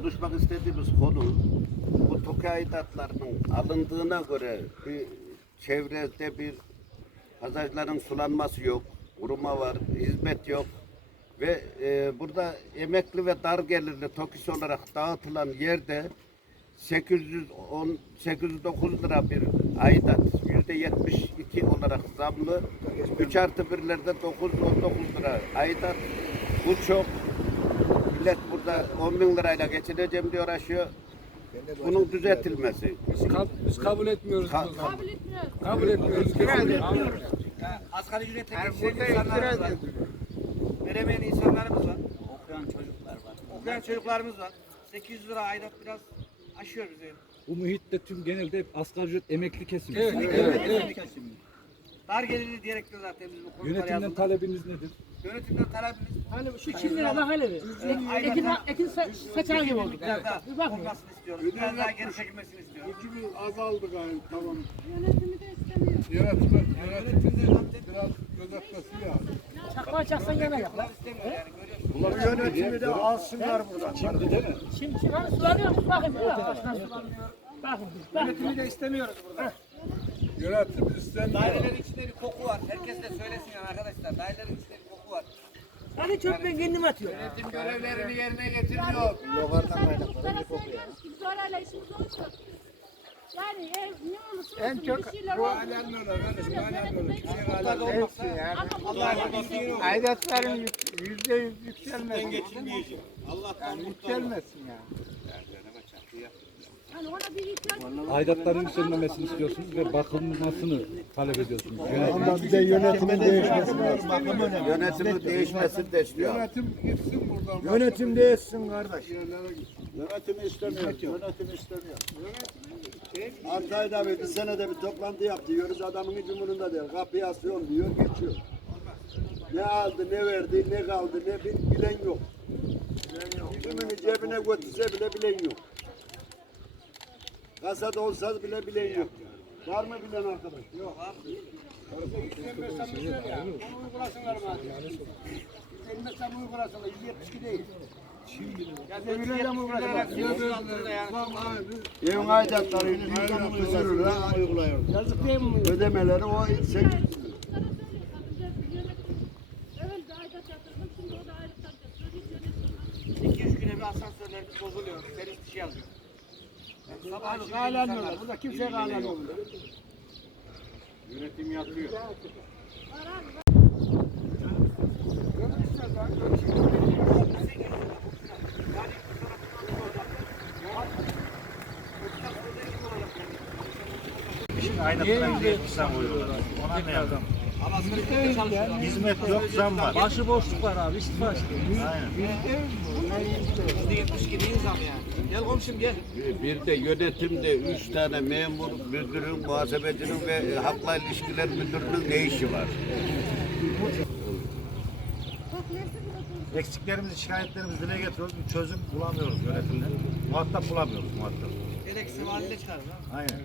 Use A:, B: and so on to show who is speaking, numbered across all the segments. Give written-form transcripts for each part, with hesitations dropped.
A: konuşmak istediğimiz konu bu TOKİ aidatlarının alındığına göre bir çevrede bir pasajların sulanması yok, kuruma var, hizmet yok ve burada emekli ve dar gelirli TOKİ'si olarak dağıtılan yerde 809 lira bir aidat, %72 olarak zamlı, 3+1'lerde 919 lira aidat. Bu çok. Millet burada 10 bin lirayla geçineceğim diye uğraşıyor. Bunun düzeltilmesi.
B: Biz kabul etmiyoruz. Kabul etmiyoruz.
C: Asgari ücrete geçen insanlarımız var. Veremeyen insanlarımız var. Okuyan çocuklarımız var. 800 lira aidat biraz aşıyor bizi.
D: Bu muhitte tüm genelde hep asgari ücret emekli kesimi.
B: Evet.
C: Dar gelirli diyerek de zaten biz bu konuları
D: Yönetimden
C: yazdık.
D: talebiniz nedir?
C: Yönetimden talebimiz
E: Hani şu 2 lira bak hele bir. Ekin saçar gibi oldu.
C: biraz daha
E: Bir bakın.
C: olmasını istiyoruz. Biraz daha geri çekilmesini istiyoruz.
F: Ekibi azaldı galiba, tamam.
G: Yönetimi de istemiyor.
F: Yönetim biraz gözetmesi lazım.
E: Çakma çaksan yana yap lan.
C: İstemiyor yani görüyorsunuz.
F: Bu yönetimi de alsınlar buradan.
D: Şimdi değil mi?
E: Şimdi çıkan sulanıyor mu? Bakın bir bak. Bakın.
C: Yönetimi de istemiyoruz burada.
F: Yönetim istemiyor.
C: Dairelerin içinde bir koku var. Herkes de söylesin yani arkadaşlar. Dairelerin içinde bir koku var.
E: Hani çöp ben kendim atıyorum.
F: Yönetim görevlerini yerine getirmiyor.
G: Muhtara söylüyoruz ki biz orayla işimiz olsun. Yani ev ne olursa olsun bir şeyler olsun.
F: Aidatların %100 yükselmesin. Yükselmesin ya.
G: Hani ona bir ihtiyaç
D: Aidatların yükselmemesini istiyorsunuz ve bakılmasını talep ediyorsunuz.
F: Ama bir de yönetimin değişmesi lazım.
A: Yönetimin değişmesini de istiyor.
F: Yönetim gitsin buradan.
H: Yönetim değişsin kardeş.
F: Yönetimi istemiyor. Yönetim istemiyor.
H: 6 ayda bir senede bir toplantı yaptı. Diyoruz adamın hiç umurunda değil. Kapıyı asıyorum diyor, geçiyor. Ne aldı, ne verdi, ne kaldı, ne bilen yok. Kimini cebine götürse bile bilen yok. Kasada olsa bile bilen yok. Var mı bilen arkadaş? Yok.
F: Elmesen uygulasınlar. 172 değil.
H: Evin aidatları %100 uyguluyor.
E: Yazık değil mi?
H: Ödemeleri o 800 lira.
G: evvel de aidat yatırdım şimdi o da aidat yatırdım.
C: 2-3 güne bir asansörlerimiz bozuluyor. Servis dışı yazıyor. Sabah
F: Ağlanmıyorlar. Burada kimse ağlanmıyor.
A: Yönetim yapıyor.
B: Hizmet yok, zam var. Başı boşluk var abi, istifa işte.
C: %72 değil zam yani. Gel komşum gel.
A: Bir de yönetimde 3 tane memur, müdürün, muhasebecinin ve halkla ilişkiler müdürünün ne işi var?
B: Eksiklerimizi, şikayetlerimizi dile getiriyoruz. Bir çözüm bulamıyoruz yönetimden. Muhatap bulamıyoruz muhatap.
C: Gerekirse valide çıkarız ha.
B: Aynen.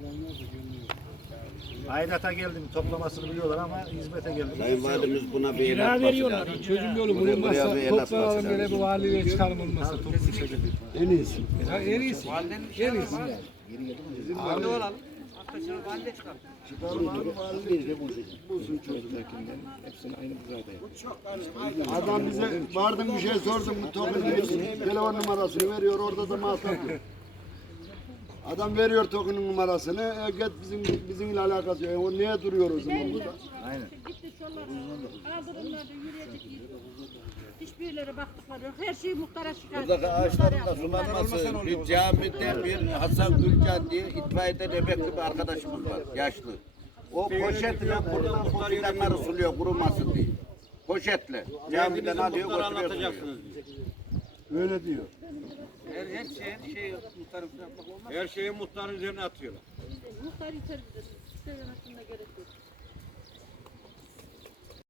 B: Aidata geldim toplamasını biliyorlar ama hizmete geldim.
A: Sayın Valimiz buna bir el
E: Kira
A: atması
E: veriyorlar.
A: lazım.
D: Çözüm yolu
A: Buraya
D: bulunmazsa
A: bir el atması
D: toplanalım
A: lazım.
D: böyle bir valiliğe çıkarım olmasa toplu şekilde.
H: En iyisi.
D: Ya en iyisi.
C: Validenin
D: En iyisi.
C: valide olalım. Hafta sonu valide çıkar.
H: Adam bize vardın bir şey sordun mu token telefon numarasını veriyor orada da muhatap yok. Adam veriyor token'ın numarasını, git bizimle alakası yok. O niye duruyor o zaman burada?
B: Aynen.
G: Gitti şunlar kaldırımlarda yürüyecek yer yok. Hiçbirlere baktıkları yok. Her şeyi muhtara şikayet
A: Buradaki
G: ediyor.
A: ağaçların da sulanması, bir camide bir Hasan Gülcan diye itfaiyeden emekli bir arkadaşımız var, yaşlı. O poşetle buradan bu fidanları suluyor, kurumasın diye. Poşetle, camiden alıyor, götürüyor.
H: Öyle diyor.
C: Her şeyin muhtarım yapmak olmaz.
B: Her şeyi muhtarın üzerine atıyorlar.
G: Muhtar yeter bize. Size yönetimine gerek yok.